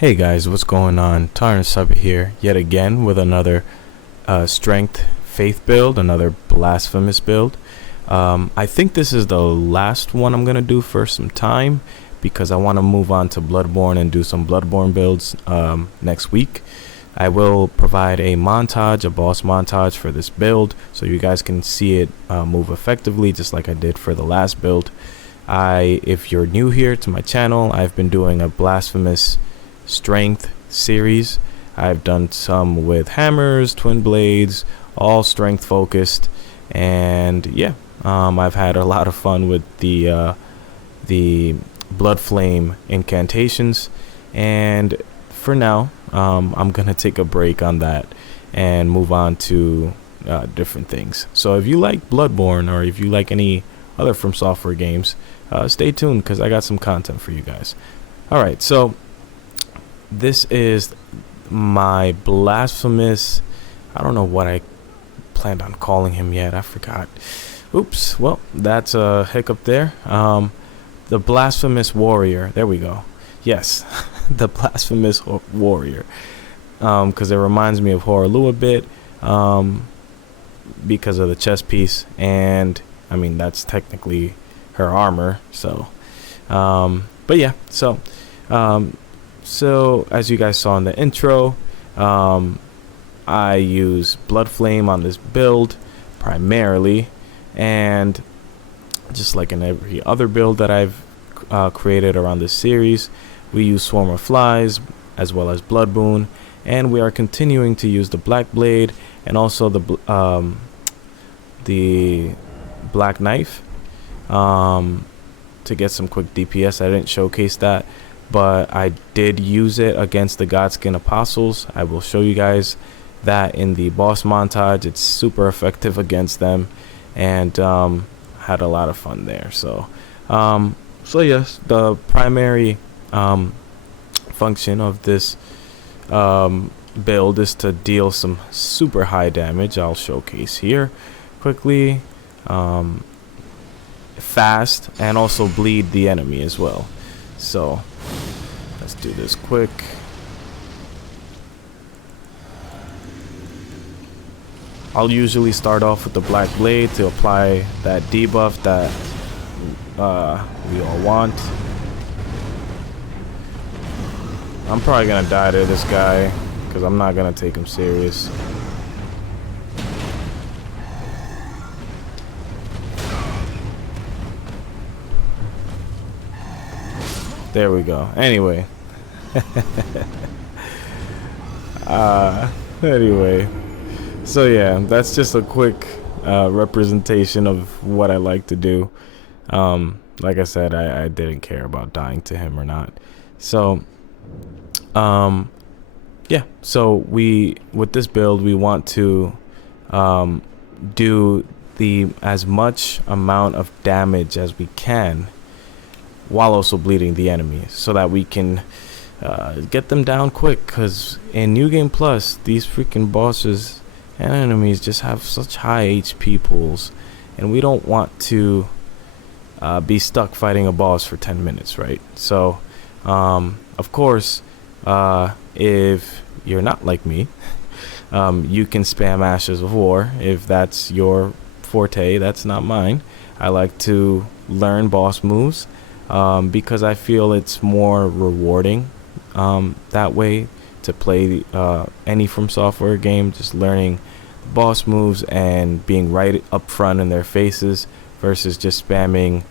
Hey guys, what's going on? Tarn Sub here, yet again with another strength faith build, another blasphemous build. I think this is the last one I'm gonna do for some time because I want to move on to Bloodborne and do some Bloodborne builds next week. I will provide a montage, a boss montage for this build, so you guys can see it move effectively, just like I did for the last build. If you're new here to my channel, I've been doing a blasphemous strength series. I've done some with hammers, twin blades, all strength focused, and yeah, I've had a lot of fun with the Bloodflame incantations, and for now I'm gonna take a break on that and move on to different things. So if you like Bloodborne or if you like any other From Software games, stay tuned because I got some content for you guys. Alright, so this is my blasphemous, I don't know what I planned on calling him yet, I forgot. Oops, well, that's a hiccup there. The blasphemous warrior, there we go. Yes, the blasphemous warrior, because it reminds me of Horaloo a bit, because of the chest piece, and I mean that's technically her armor, so but yeah, so as you guys saw in the intro, I use Bloodflame on this build primarily, and just like in every other build that I've created around this series, we use Swarm of Flies as well as Blood Boon, and we are continuing to use the Black Blade and also the Black Knife to get some quick DPS. I didn't showcase that, but I did use it against the Godskin Apostles. I will show you guys that in the boss montage. It's super effective against them, and had a lot of fun there. So yes, the primary function of this build is to deal some super high damage. I'll showcase here quickly, fast, and also bleed the enemy as well. So let's do this quick. I'll usually start off with the Black Blade to apply that debuff that we all want. I'm probably gonna die to this guy because I'm not gonna take him serious. There we go. Anyway. Anyway. So yeah, that's just a quick representation of what I like to do. Like I said, I didn't care about dying to him or not. So yeah, so with this build we want to do as much amount of damage as we can while also bleeding the enemy, so that we can get them down quick, because in New Game Plus these freaking bosses and enemies just have such high HP pools, and we don't want to be stuck fighting a boss for 10 minutes, right? So of course, if you're not like me, you can spam Ashes of War if that's your forte. That's not mine. I like to learn boss moves because I feel it's more rewarding that way to play any From Software game, just learning boss moves and being right up front in their faces versus just spamming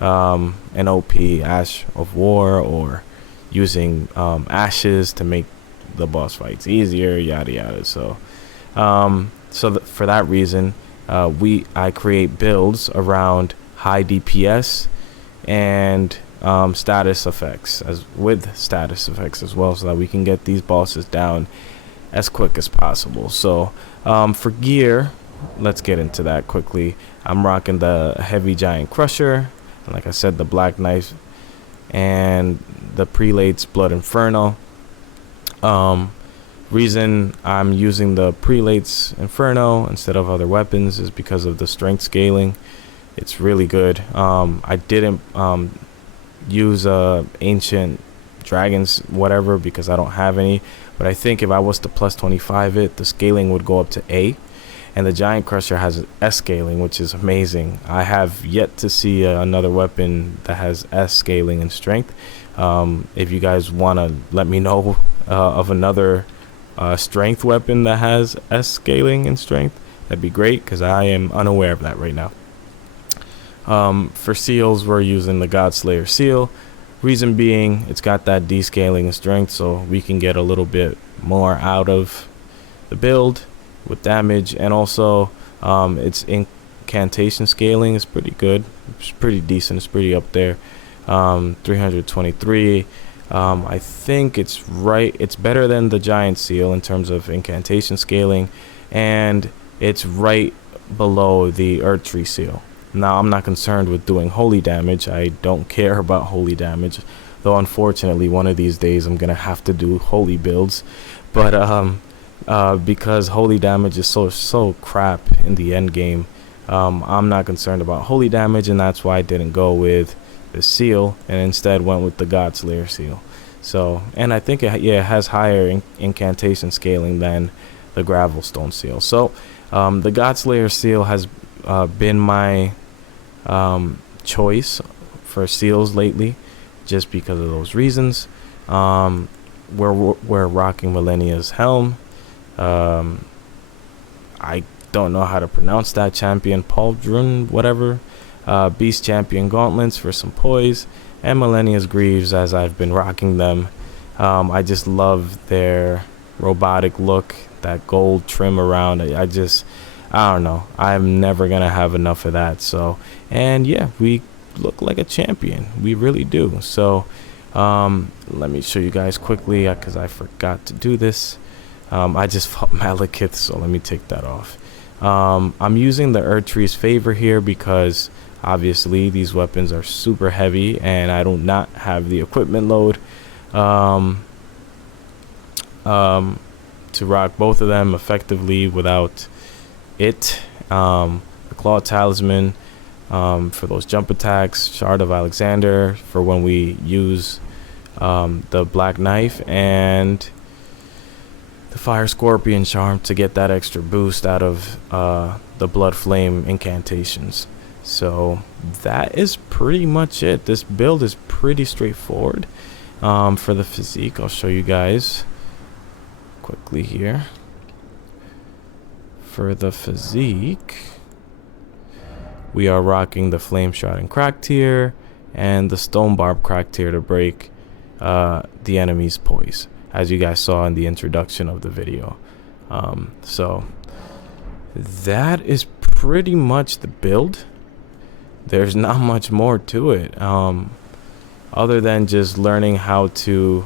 an OP Ash of War or using ashes to make the boss fights easier, yada yada. So for that reason, I create builds around high DPS and status effects as well, so that we can get these bosses down as quick as possible. So for gear, let's get into that quickly. I'm rocking the Heavy Giant Crusher, and like I said, the Black Knife and the Prelate's Blood Inferno. Reason I'm using the Prelate's Inferno instead of other weapons is because of the strength scaling. It's really good. I didn't use a ancient dragons, whatever, because I don't have any. But I think if I was to plus 25 it, the scaling would go up to A. And the Giant Crusher has S scaling, which is amazing. I have yet to see another weapon that has S scaling and strength. If you guys want to let me know of another strength weapon that has S scaling and strength, that'd be great, because I am unaware of that right now. For seals, we're using the Godslayer seal. Reason being, it's got that descaling and strength, so we can get a little bit more out of the build with damage. And also its incantation scaling is pretty good. It's pretty decent. It's pretty up there. 323. I think it's right. It's better than the giant seal in terms of incantation scaling, and it's right below the Erdtree seal. Now, I'm not concerned with doing holy damage. I don't care about holy damage, though unfortunately one of these days I'm gonna have to do holy builds. But because holy damage is so crap in the end game, I'm not concerned about holy damage, and that's why I didn't go with the seal and instead went with the Godslayer seal. So, and I think it has higher incantation scaling than the Gravelstone seal. So the Godslayer seal has been my choice for seals lately, just because of those reasons. We're rocking Millennia's helm. I don't know how to pronounce that champion, Pauldron, whatever. Beast champion gauntlets for some poise, and Millennia's greaves as I've been rocking them. I just love their robotic look, that gold trim around. I don't know, I'm never gonna have enough of that. So, and yeah, we look like a champion, we really do. So let me show you guys quickly, because I forgot to do this. I just fought Malekith, so let me take that off. I'm using the Erdtree's favor here because obviously these weapons are super heavy and I do not have the equipment load to rock both of them effectively without it. The Claw Talisman for those jump attacks, Shard of Alexander for when we use the Black Knife, and the Fire Scorpion Charm to get that extra boost out of the Bloodflame incantations. So that is pretty much it. This build is pretty straightforward. For the physique, I'll show you guys quickly here. For the physique, we are rocking the Flame Shot and Crack tier and the Stone Barb Crack tier to break the enemy's poise, as you guys saw in the introduction of the video. So that is pretty much the build. There's not much more to it, other than just learning how to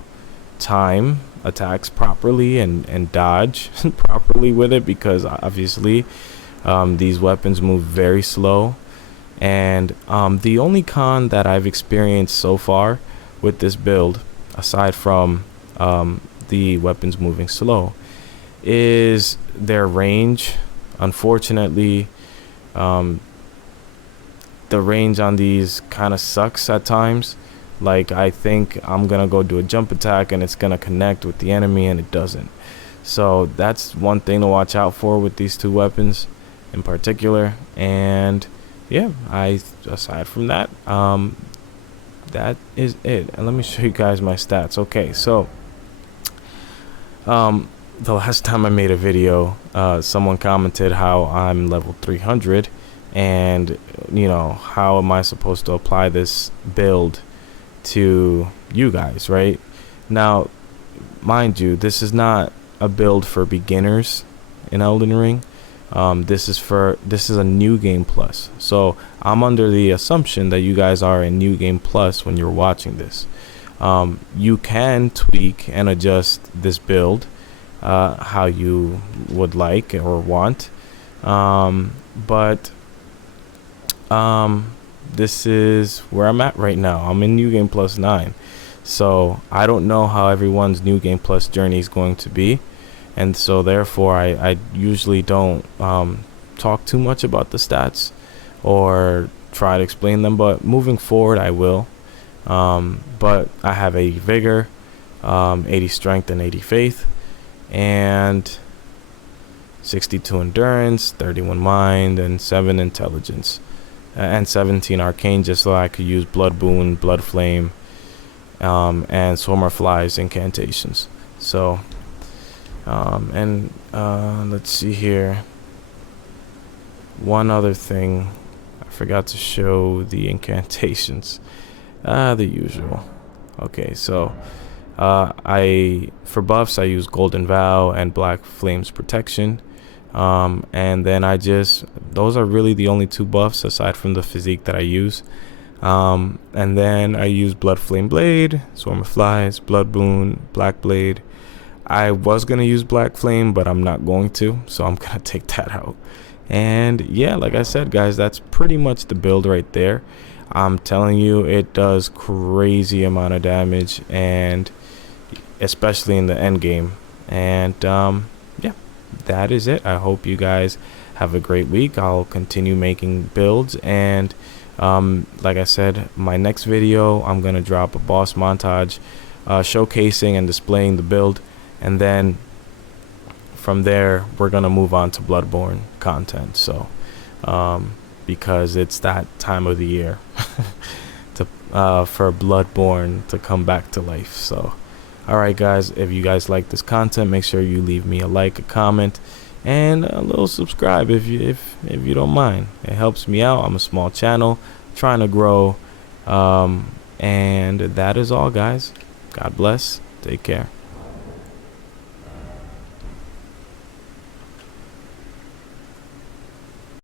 time attacks properly and dodge properly with it, because obviously these weapons move very slow. And the only con that I've experienced so far with this build, aside from the weapons moving slow, is their range. Unfortunately, the range on these kind of sucks at times. Like, I think I'm gonna go do a jump attack and it's gonna connect with the enemy, and it doesn't. So that's one thing to watch out for with these two weapons in particular. And yeah, aside from that, that is it. And let me show you guys my stats. Okay, so the last time I made a video, someone commented how I'm level 300, and you know, how am I supposed to apply this build to you guys, right? Now, mind you, this is not a build for beginners in Elden Ring. This is a new game plus. So I'm under the assumption that you guys are in new game plus when you're watching this. You can tweak and adjust this build how you would like or want, but this is where I'm at right now. I'm in New Game Plus 9. So I don't know how everyone's New Game Plus journey is going to be. And so therefore I usually don't talk too much about the stats or try to explain them. But moving forward I will. But I have a vigor, 80 strength and 80 faith, and 62 endurance, 31 mind, and 7 intelligence, and 17 arcane, just so I could use blood boon, bloodflame, and swarmer flies incantations. So let's see here, one other thing I forgot to show: the incantations, the usual. Okay, so for buffs I use Golden Vow and Black Flame's Protection, and then those are really the only 2 buffs aside from the physique that I use. And then I use Bloodflame Blade, Swarm of Flies, Blood Boon, Black Blade. I was gonna use Black Flame, but I'm not going to, so I'm gonna take that out. And yeah, like I said, guys, that's pretty much the build right there. I'm telling you, it does crazy amount of damage, and especially in the end game. And yeah, that is it. I hope you guys have a great week. I'll continue making builds, and like I said, my next video I'm gonna drop a boss montage showcasing and displaying the build, and then from there we're gonna move on to Bloodborne content. So because it's that time of the year to for Bloodborne to come back to life. So alright guys, if you guys like this content, make sure you leave me a like, a comment, and a little subscribe if you don't mind. It helps me out. I'm a small channel trying to grow, and that is all, guys. God bless. Take care.